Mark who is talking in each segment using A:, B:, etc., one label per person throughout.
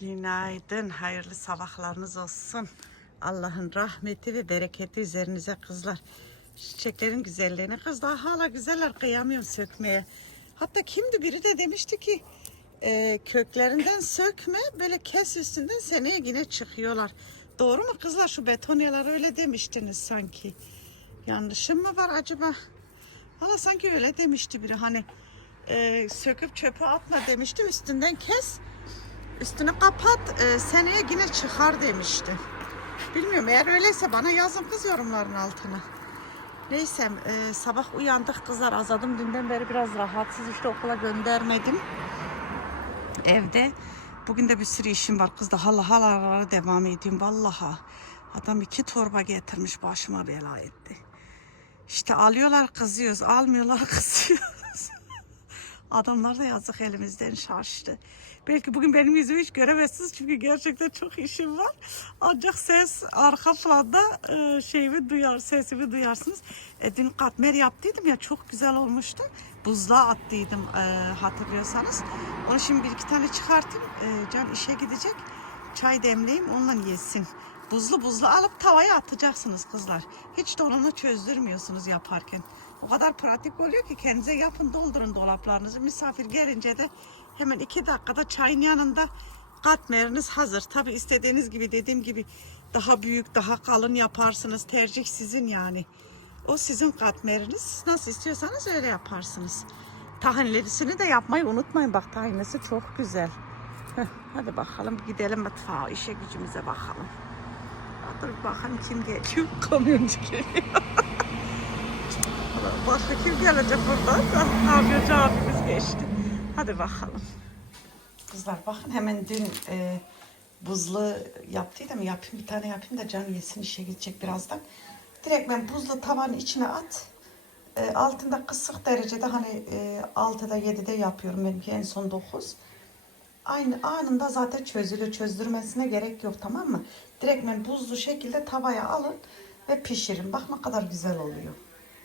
A: Günaydın, hayırlı sabahlarınız olsun. Allah'ın rahmeti ve bereketi üzerinize kızlar. Çiçeklerin güzelliğini kızlar hala güzeller kıyamıyorum sökmeye. Hatta kimdi biri de demişti ki e, köklerinden sökme böyle kes üstünden seneye yine çıkıyorlar. Doğru mu kızlar şu betonyalar öyle demiştiniz sanki. Yanlışım mı var acaba? Valla sanki öyle demişti biri hani e, söküp çöpe atma demişti üstünden kes üstünü kapat e, seneye yine çıkar demişti. Bilmiyorum eğer öyleyse bana yazın kız yorumların altına. Neyse e, sabah uyandık kızlar azadım dünden beri biraz rahatsız işte okula göndermedim. Evde bugün de bir sürü işim var kız da hala hala devam ediyorum vallaha. Adam iki torba getirmiş başıma bela etti. İşte alıyorlar kızıyoruz almıyorlar kızıyoruz. Adamlar da yazık elimizden şaştı. Belki bugün benim yüzümü hiç göremezsiniz çünkü gerçekten çok işim var. Ancak ses arka planda e, şeyimi duyar, sesimi duyarsınız. E, dün katmer yaptıydım ya çok güzel olmuştu. Buzluğa attıydım e, hatırlıyorsanız. Onu şimdi bir iki tane çıkartayım. E, Can işe gidecek. Çay demleyeyim onunla yesin. Buzlu buzlu alıp tavaya atacaksınız kızlar. Hiç de onu çözdürmüyorsunuz yaparken. O kadar pratik oluyor ki kendinize yapın doldurun dolaplarınızı. Misafir gelince de hemen iki dakikada çayın yanında katmeriniz hazır. Tabi istediğiniz gibi dediğim gibi daha büyük daha kalın yaparsınız. Tercih sizin yani. O sizin katmeriniz. Nasıl istiyorsanız öyle yaparsınız. Tahinlisini de yapmayı unutmayın. Bak tahinlisi çok güzel. Heh, hadi bakalım gidelim mutfağa işe gücümüze bakalım. Dur bakalım kim geliyor. Kamyoncu geliyor. Başka kim gelecek buradan? Kamyoncu abimiz geçti. Hadi bakalım. Kızlar bakın hemen dün e, buzlu yaptıydım. Yapayım bir tane yapayım da can yesin işe gidecek birazdan. Direkt ben buzlu tavanın içine at. E, altında kısık derecede hani e, 6'da 7'de yapıyorum benimki en son 9. Aynı anında zaten çözülüyor. Çözdürmesine gerek yok tamam mı? Direkt ben buzlu şekilde tavaya alın ve pişirin. Bak ne kadar güzel oluyor.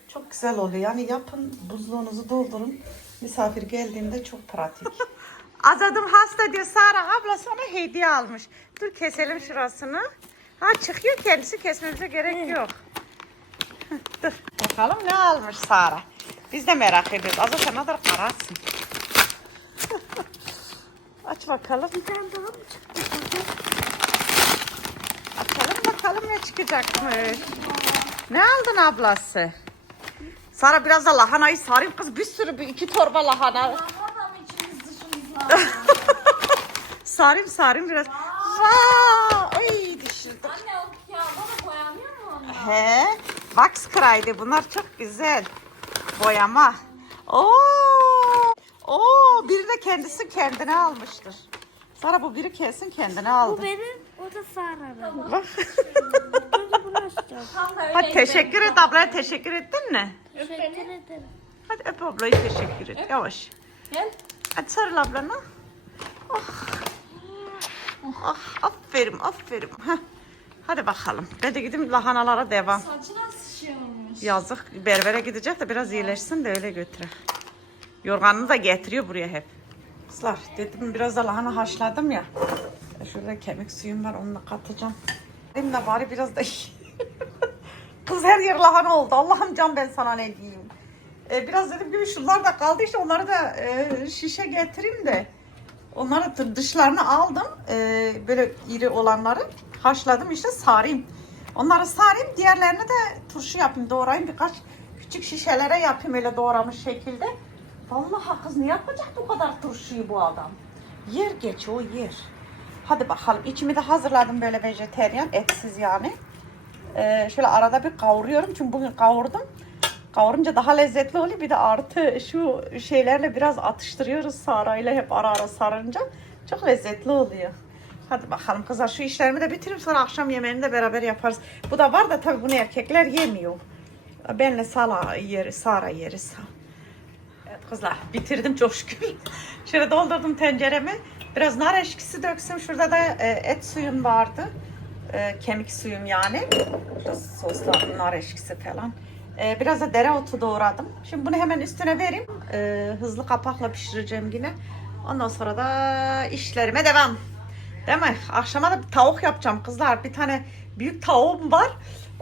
A: Çok güzel oluyor. Yani yapın buzluğunuzu doldurun. Misafir geldiğinde çok pratik. Azadım hasta diyor Sara abla sana hediye almış. Dur keselim şurasını. Ha çıkıyor kendisi kesmemize gerek yok. Dur bakalım ne almış Sara. Biz de merak ediyoruz. Azat sen kadar karasın. Aç bakalım. Açalım bakalım ne çıkacakmış. Ne aldın ablası? Sara biraz da lahanayı sarayım kız. Bir sürü bir iki torba lahana.
B: İçimiz dışımız var.
A: Sarayım sarayım biraz. Vaa! Ay düşürdüm.
B: Anne o kağıda boyanıyor mu onlar?
A: He, wax kraydı. Bunlar çok güzel. Boyama. Oo! Oo, biri de kendisi kendine almıştır. Sara bu biri kesin kendine aldı.
C: benim, o da Sara'nın.
A: Bak. Hadi teşekkür et ablaya teşekkür ettin mi? Öp ablayı teşekkür et. Yavaş.
B: Gel.
A: Hadi sarıl ablana. Oh. Oh, aferin aferin. Heh. Hadi bakalım. Ben de gideyim lahanalara devam.
B: Saçı nasıl şey olmuş?
A: Yazık berbere gidecek de biraz iyileşsin de öyle götüre. Yorganını da getiriyor buraya hep. Kızlar dedim biraz da lahana haşladım ya. Şurada kemik suyum var onunla katacağım. Dedim de bari biraz da Kız her yer lahana oldu. Allah'ım can ben sana ne diyeyim. Ee, biraz dedim gibi şunlar da kaldı işte onları da e, şişe getireyim de. Onları dışlarını aldım. Ee, böyle iri olanları haşladım işte sarayım. Onları sarayım. Diğerlerini de turşu yapayım. Doğrayayım birkaç küçük şişelere yapayım öyle doğramış şekilde. Vallahi kız ne yapacak bu kadar turşuyu bu adam? Yer geç o yer. Hadi bakalım. İçimi de hazırladım böyle vejeteryan. Etsiz yani. Ee, şöyle arada bir kavuruyorum. Çünkü bugün kavurdum. Kavurunca daha lezzetli oluyor. Bir de artı şu şeylerle biraz atıştırıyoruz Sara ile hep ara ara sarınca. Çok lezzetli oluyor. Hadi bakalım kızlar şu işlerimi de bitireyim sonra akşam yemeğini de beraber yaparız. Bu da var da tabii bunu erkekler yemiyor. Benle Sara yeriz, Sara yeriz. Evet kızlar bitirdim çok şükür. Şöyle doldurdum tenceremi. Biraz nar eşkisi döksüm. Şurada da e, et suyum vardı. E, kemik suyum yani. Şurada soslar, nar eşkisi falan. E, biraz da dereotu doğradım. Şimdi bunu hemen üstüne vereyim. E, hızlı kapakla pişireceğim yine. Ondan sonra da işlerime devam. Değil mi? Akşama da bir tavuk yapacağım kızlar. Bir tane büyük tavuğum var.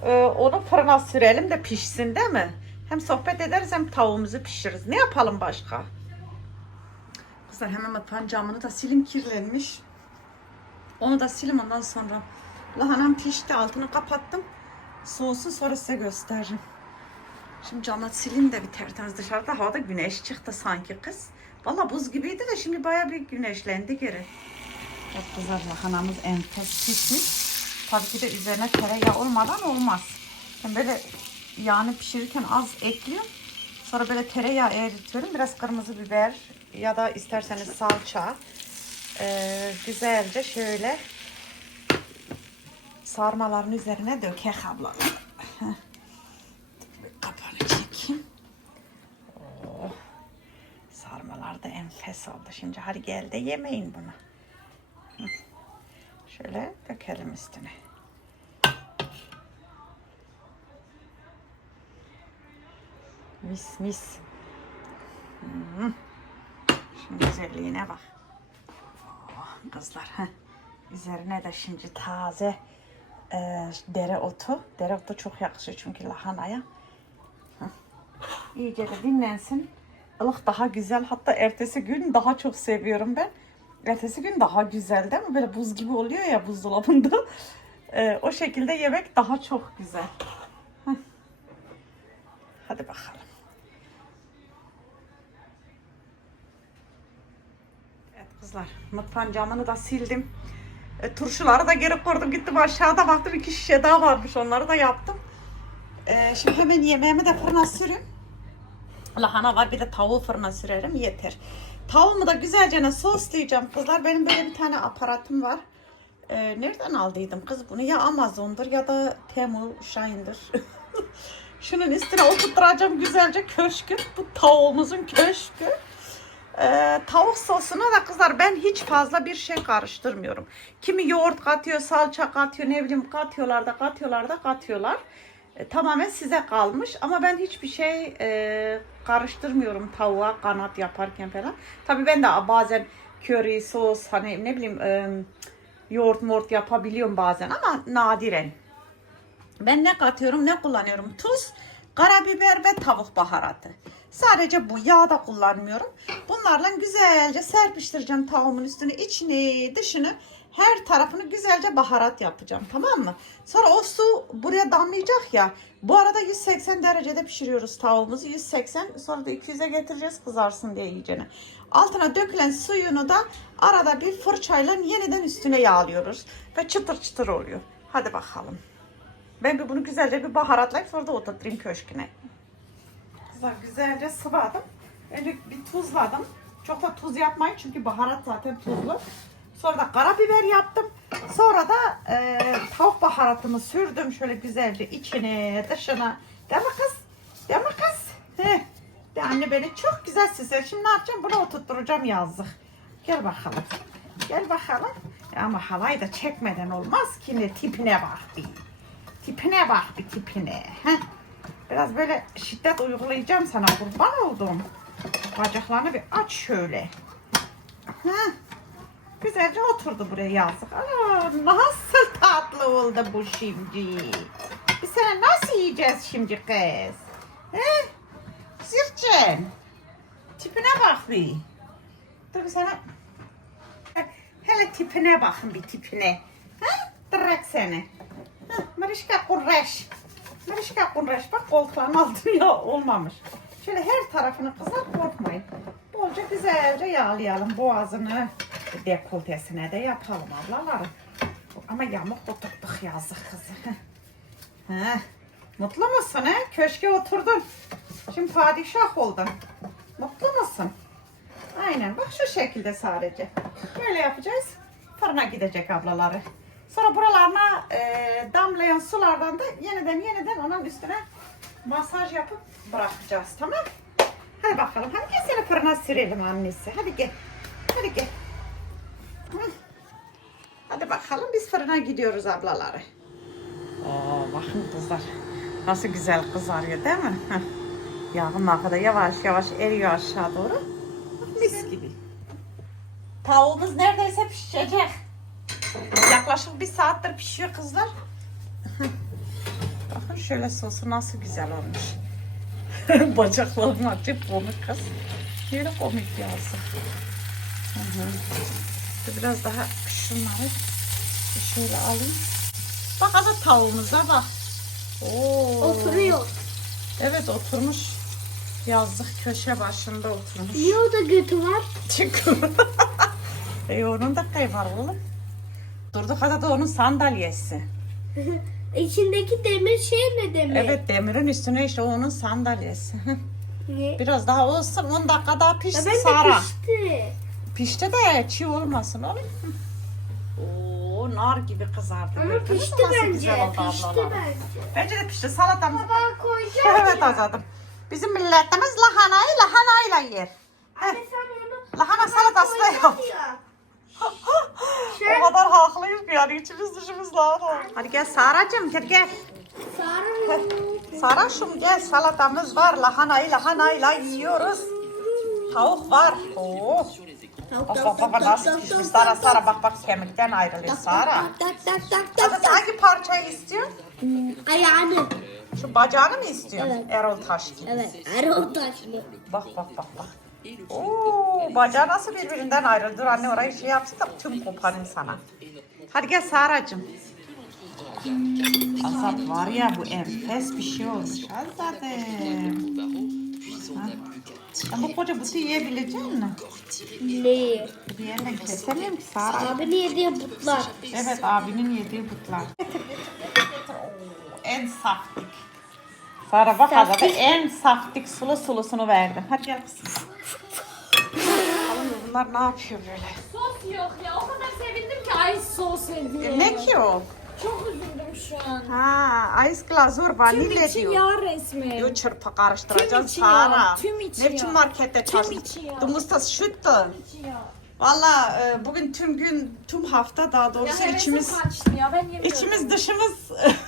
A: Ee, onu fırına sürelim de pişsin değil mi? Hem sohbet ederiz hem tavuğumuzu pişiririz. Ne yapalım başka? Kızlar hemen mutfağın camını da silim kirlenmiş. Onu da silim ondan sonra. Lahanam pişti altını kapattım. Soğusun sonra size gösteririm. Şimdi camı sileyim de bir tertemiz dışarıda havada güneş çıktı sanki kız. Valla buz gibiydi de şimdi baya bir güneşlendi geri. Evet kızlar lahanamız enfes pişmiş. Tabii ki de üzerine tereyağı olmadan olmaz. Ben böyle yağını pişirirken az ekliyorum. Sonra böyle tereyağı eritiyorum. Biraz kırmızı biber ya da isterseniz salça. Ee, güzelce şöyle sarmaların üzerine dökek abla. Bir Kapağını çekeyim. Oh, da enfes oldu. Şimdi hadi gel de yemeyin bunu. Şöyle dökelim üstüne. Mis mis. Şimdi güzelliğine bak. Oh, kızlar. Üzerine de şimdi taze e, dereotu. Dereotu çok yakışıyor çünkü lahanaya. Heh. İyice de dinlensin. Ilık daha güzel. Hatta ertesi gün daha çok seviyorum ben. Ertesi gün daha güzel değil mi? Böyle buz gibi oluyor ya buzdolabında. E, o şekilde yemek daha çok güzel. Hadi bakalım. Evet kızlar mutfağın camını da sildim. E, turşuları da geri koydum. Gittim aşağıda baktım iki şişe daha varmış. Onları da yaptım. E, şimdi hemen yemeğimi de fırına sürün. Lahana var bir de tavuğu fırına sürerim yeter. Tavuğumu da güzelce soslayacağım kızlar. Benim böyle bir tane aparatım var. E, nereden aldıydım kız bunu? Ya Amazon'dur ya da Temu Shine'dır. Şunun üstüne oturtturacağım güzelce köşkü. Bu tavuğumuzun köşkü. Ee, tavuk sosuna da kızlar ben hiç fazla bir şey karıştırmıyorum. Kimi yoğurt katıyor, salça katıyor, ne bileyim katıyorlar da katıyorlar da katıyorlar. E, tamamen size kalmış ama ben hiçbir şey e, karıştırmıyorum tavuğa kanat yaparken falan. Tabii ben de bazen köri, sos, hani ne bileyim e, yoğurt mort yapabiliyorum bazen ama nadiren. Ben ne katıyorum ne kullanıyorum? Tuz, karabiber ve tavuk baharatı. Sadece bu yağ da kullanmıyorum. Bunlarla güzelce serpiştireceğim tavuğumun üstüne içini dışını her tarafını güzelce baharat yapacağım tamam mı? Sonra o su buraya damlayacak ya. Bu arada 180 derecede pişiriyoruz tavuğumuzu. 180 sonra da 200'e getireceğiz kızarsın diye iyicene. Altına dökülen suyunu da arada bir fırçayla yeniden üstüne yağlıyoruz. Ve çıtır çıtır oluyor. Hadi bakalım. Ben bir bunu güzelce bir baharatlayıp sonra da oturtayım köşküne. Kızlar güzelce sıvadım. Önce bir tuzladım. Çok da tuz yapmayın çünkü baharat zaten tuzlu. Sonra da karabiber yaptım. Sonra da e, tavuk baharatımı sürdüm şöyle güzelce içine dışına. Değil mi kız? Değil mi kız? De anne beni çok güzel süsler. Şimdi ne yapacağım? Bunu oturtturacağım yazdık. Gel bakalım. Gel bakalım. Ya ama havayı da çekmeden olmaz ki ne tipine bak bir. Tipine bak bir tipine. Heh. Biraz böyle şiddet uygulayacağım sana kurban oldum. Bacaklarını bir aç şöyle. Heh. Güzelce oturdu buraya yazık. Aa, nasıl tatlı oldu bu şimdi. Biz sana nasıl yiyeceğiz şimdi kız? He? Zircen. Tipine bak bir. Dur bir sana. Hele tipine bakın bir tipine. Ha? Direkt seni. Ha, Marişka kurreş. Marişka kurreş. Bak koltukların altı ya olmamış. Şöyle her tarafını kızar korkmayın. Bolca güzelce yağlayalım boğazını. Dekoltesine de yapalım ablalarım. Ama yamuk oturttuk yazık kızı. Ha, mutlu musun he? Köşke oturdun. Şimdi padişah oldun. Mutlu musun? Aynen bak şu şekilde sadece. Böyle yapacağız. Fırına gidecek ablaları. Sonra buralarına e, damlayan sulardan da yeniden yeniden onun üstüne masaj yapıp bırakacağız tamam Hadi bakalım. Hadi gel seni fırına sürelim annesi. Hadi gel. Hadi gel. Hadi bakalım biz fırına gidiyoruz ablaları. Oo, bakın kızlar. Nasıl güzel kızarıyor değil mi? Heh. Yağın ne kadar yavaş yavaş eriyor aşağı doğru. Mis gibi. Tavuğumuz neredeyse pişecek. yaklaşık bir saattir pişiyor kızlar. Bakın şöyle sosu nasıl güzel olmuş. Bacaklarım açıp komik kız. Yine komik yazdı. Hı hı. Dur Biraz daha şunları şöyle alayım. Bak hadi tavuğumuza bak. Oo.
C: Oturuyor.
A: Evet oturmuş. Yazlık köşe başında oturmuş.
C: Niye o da götü var?
A: Çünkü e, onun da kayı var oğlum. Durduk da onun sandalyesi.
C: İçindeki demir şey ne demek?
A: Evet demirin üstüne işte onun sandalyesi.
C: Ne?
A: Biraz daha olsun 10 dakika daha
C: Ya
A: pişsin
C: ben de
A: Sara.
C: pişti.
A: Pişti de çiğ olmasın oğlum. Oo nar gibi kızardı.
C: Ama
A: Gördünüz mü
C: pişti
A: nasıl
C: bence.
A: güzel oldu
C: Pişti
A: ablalar?
C: bence.
A: Bence de pişti salatamız.
C: Baba koyacağım.
A: Evet azadım. Bizim milletimiz lahanayı lahanayla yer.
C: Anne sen onu
A: Lahana salatası da
C: koyacağız ya.
A: O kadar haklıyız ki yani içimiz dışımız lahana. Hadi gel Saracığım gel gel.
C: Sarı.
A: Saraşım gel salatamız var lahanayı lahanayla yiyoruz. Tavuk var. Oo. Bak bak bak bak nasıl pişmiş Sara Sara bak bak kemikten ayrılıyor Sara.
C: Tak tak tak
A: Hadi
C: tak
A: sen hangi parçayı istiyorsun?
C: Ayağını.
A: Şu bacağını mı istiyorsun?
C: Evet.
A: Erol Taşkin.
C: Evet. Erol taşlı.
A: Bak bak bak bak. Oo, bacağı nasıl birbirinden ayrıldı? Dur anne orayı şey yapsın da tüm koparayım sana. Hadi gel Saracığım. Azat var ya bu enfes bir şey olmuş. Azat'ım. Ha. Sen bu koca butu yiyebilecek misin?
C: Ne?
A: Bir yerden kesemiyorum ki Sara.
C: Abini yediği butlar.
A: Evet abinin yediği butlar. en saftik. Sara bak
C: Saftik.
A: en saftik sulu sulusunu verdim. Hadi gel kızım. Bunlar ne yapıyor böyle?
B: Sos yok ya. O kadar sevindim ki ay sos hediye.
A: E, ne ki o?
B: Çok üzüldüm şu an.
A: Ha, ice glazur
B: Tüm
A: vanilya
B: içi
A: diyor.
B: yağ resmi.
A: Yo çırpa karıştıracaksın
B: içi
A: Sara.
B: yağ, tüm içi
A: ne biçim
B: yağ.
A: markette
B: Tüm
A: çalıştın?
B: içi yağ.
A: Du musst das schütten.
B: İçi yağ.
A: Valla e, bugün tüm gün, tüm hafta daha
B: Ya
A: doğrusu
B: hevesim
A: içimiz
B: kaçtı ya ben yemiyorum.
A: içimiz dışımız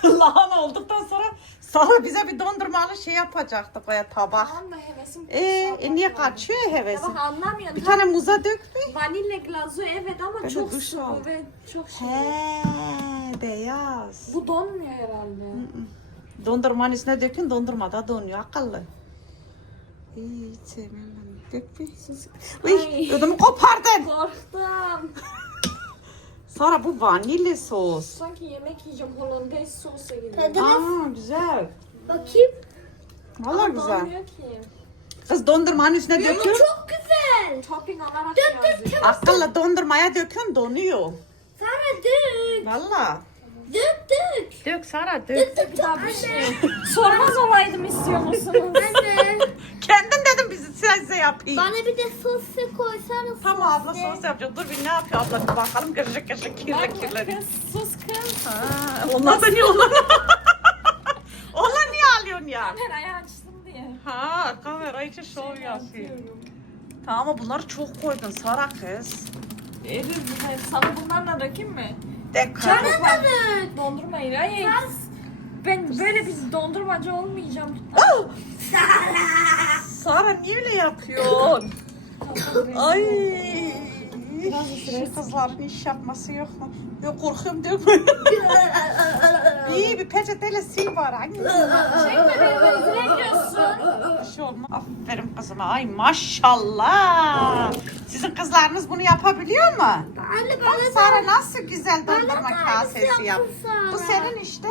A: lahana olduktan sonra Sara bize bir dondurmalı şey yapacaktı böyle tabak.
B: Tamam da hevesim
A: E, e niye kaçıyor ya
B: Ya
A: hevesin?
B: bak anlamıyorum.
A: Bir tane muza dök bir.
B: Vanilya glazı evet ama
A: Ben de
B: çok
A: duş aldım.
B: sıvı ve çok şey.
A: He, beyaz.
B: Bu donmuyor herhalde.
A: Dondurmanın üstüne dökün dondurmada donuyor akıllı. İyi hiç sevmem ben. Dök bir. Uy ödümü kopardın.
B: Korktum.
A: Sara bu vanilya sos.
B: Sanki yemek yiyeceğim hollandaise sosu gibi.
A: Aa güzel.
C: Bakayım.
A: Valla güzel. Kız dondurmanın üstüne dökün.
C: çok güzel.
B: Topping olarak
C: Dök dök.
A: Akıllı dondurmaya dökün donuyor.
C: Sara dök.
A: Valla.
C: Dök dök.
A: Dök Sara dök.
C: Dök dök dök.
B: şey. Sormaz olaydım istiyor musunuz?
C: Anne.
A: Kendin dedim bizi size yapayım.
C: Bana bir de sos koysana.
A: Tamam abla sos yapacağım. Dur bir ne yapıyor abla bir bakalım. Gırıcık gırıcık kirli kirli.
B: Sus kız.
A: Ha, onlar da niye onlar? onlar niye alıyorsun ya?
B: Kamerayı açtım diye.
A: Ha kamera için şov yapıyor. Tamam ama bunları çok koydun Sara kız.
B: Evet, evet. Sana bundan da dökeyim mi?
A: Dek
C: Bana da dök.
B: Dondurmayı. Ay, ben böyle bir dondurmacı olmayacağım.
A: Sara niye öyle yapıyorsun? Ay. Şu kızların iş yapması yok mu? Yok korkuyorum dökme. İyi bir peçeteyle sil bari. Ay,
B: Çekme beni rezil ediyorsun.
A: Bir şey olmaz. Aferin kızıma. Ay maşallah. Sizin kızlarınız bunu yapabiliyor mu?
C: Anne
A: Bak
C: bana
A: Sara
C: da.
A: nasıl güzel
C: Bana
A: dondurma
C: da
A: kasesi yap.
C: Sara.
A: Bu senin işte.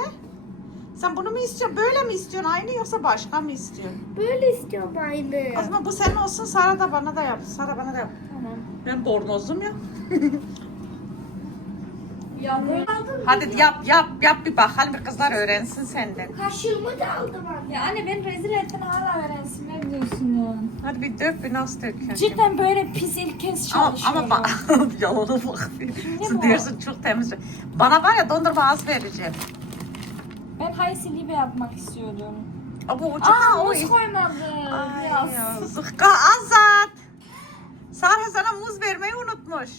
A: Sen bunu mu istiyorsun? Böyle mi istiyorsun? Aynı yoksa başka mı istiyorsun?
C: Böyle istiyorum aynı.
A: O zaman bu senin olsun. Sara da bana da yap. Sara bana da yap.
B: Tamam.
A: Ben bornozum ya.
B: Ya böyle
A: Hadi yap yap yap bir bakalım bir kızlar öğrensin senden.
C: Kaşığımı da aldım anne.
B: Ya anne beni rezil ettin hala öğrensin ne diyorsun ya?
A: Hadi bir dök bir nasıl döküyorsun?
B: Cidden böyle pis ilk kez
A: Ama,
B: çalışıyorum.
A: ama bak yalana bak. Sen
B: bu?
A: diyorsun çok temiz. Bana var ya dondurma az vereceğim.
B: Ben Haysi Libe yapmak istiyordum.
A: Ama o çok
B: Aa
A: o
B: muz koymadım.
A: Ay Azat. Sara sana muz vermeyi unutmuş.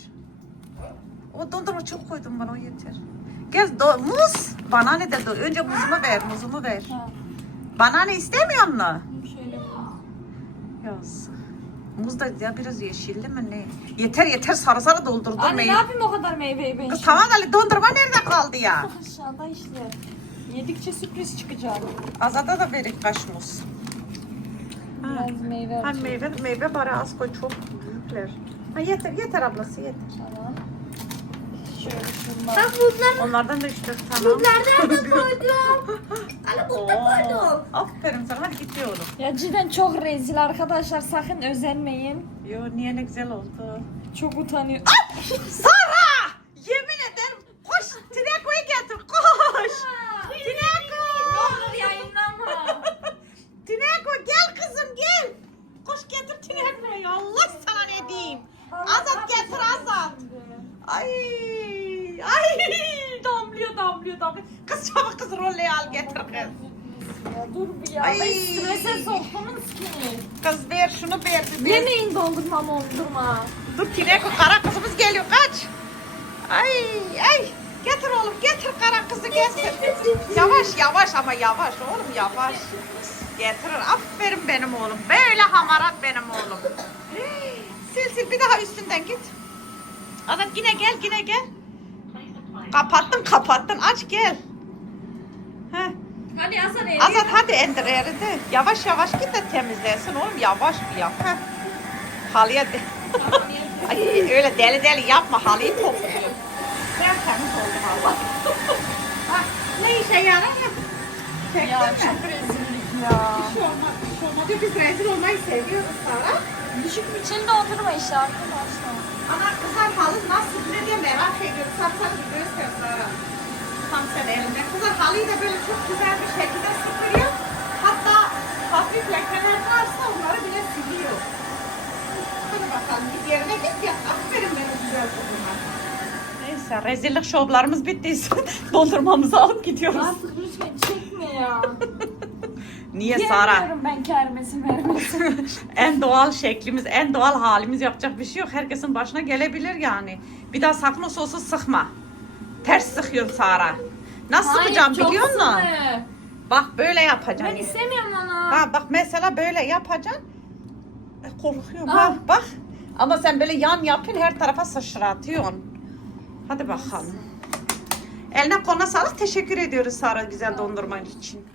A: O dondurma çok koydum bana o yeter. Gel do- muz. Bana ne de do- önce muzumu ver, muzumu ver.
B: Ha,
A: Bana ne istemiyor
B: şöyle
A: Yazık. Muz da ya biraz yeşilli mi ne? Yeter yeter sarı sarı doldurdum
B: Anne ne
A: meyve.
B: yapayım o kadar meyveyi ben
A: Kız
B: şimdi?
A: tamam Ali dondurma nerede kaldı ya?
B: Aşağıda işte. Yedikçe sürpriz çıkacak.
A: Azada da verin kaç muz.
B: Biraz meyve
A: Ha meyve, meyve bari az koy çok büyükler. Ha yeter yeter ablası yeter.
B: Tamam. Şöyle şunlar.
C: Ben bunları,
A: Onlardan da işte tamam.
C: bunları nerede koydum? Anne burada koydum.
A: Aferin sana hadi gidiyorum.
B: Ya cidden çok rezil arkadaşlar. Sakın özenmeyin.
A: Yo niye ne güzel oldu.
B: Çok utanıyor.
A: Sara! Yemin ederim koş Tineko'yu getir koş. Tineko!
B: Ne olur yayınlama.
A: Tineko gel kızım gel. Koş getir Tineko'yu Allah sana ne diyeyim. Azat getir Azat. Ay ay damlıyor damlıyor damlıyor. Kız çabuk kız rolleyi al getir kız.
B: Ya dur bir ya.
A: Ay.
B: Ben strese soktunuz ki.
A: Kız ver şunu ver. ver.
B: Yemeyin dondurma dondurma.
A: Dur Tineko kara kızımız geliyor kaç. Ay ay getir oğlum getir kara kızı getir. Yavaş yavaş ama yavaş oğlum yavaş. Getirir aferin benim oğlum. Böyle hamarat benim oğlum. Sil sil bir daha üstünden git. Azat yine gel yine gel. Kapattın kapattın aç gel. Heh.
B: Hadi Hasan eli.
A: Azat hadi endir eridi. Yavaş yavaş git de temizlesin oğlum yavaş bir yap. Heh. Halıya de. Ay öyle deli deli yapma halıyı topluyor. Ben temiz oldum Allah. Ha, ne işe yarar ya? Çektin
B: Ya
A: mi?
B: çok rezillik ya.
A: Bir şey olmaz, bir şey olmaz. Biz rezil olmayı seviyoruz Sara.
B: Düşük biçimde oturma işte arkadaşlar.
A: Ana kızlar halı nasıl ne diye merak ediyorum. Sapsarı bir göster Sara. Elinde. Kızlar halıyı da böyle çok güzel bir şekilde süpürüyor. Hatta hafif lekeler varsa onları bile siliyor. Hadi bakalım git yerine git ya. Aferin benim güzel kızıma. Neyse rezillik şovlarımız bittiyse dondurmamızı alıp gidiyoruz.
B: Artık lütfen çekme ya.
A: Niye Sara?
B: Ben kermesi mermesi.
A: en doğal şeklimiz, en doğal halimiz yapacak bir şey yok. Herkesin başına gelebilir yani. Bir daha sakın o sosu sıkma. Ters sıkıyorsun Sara. Nasıl sıkacağım
B: çok
A: biliyor musun?
B: sıvı.
A: Bak böyle yapacaksın.
B: Ben istemiyorum onu.
A: Ha bak mesela böyle yapacaksın. E, Korkuyorum
B: Ah.
A: ha bak. Ama sen böyle yan yapıyorsun her tarafa sıçratıyorsun. Hadi bakalım. Eline koluna sağlık. Teşekkür ediyoruz Sara güzel dondurman için.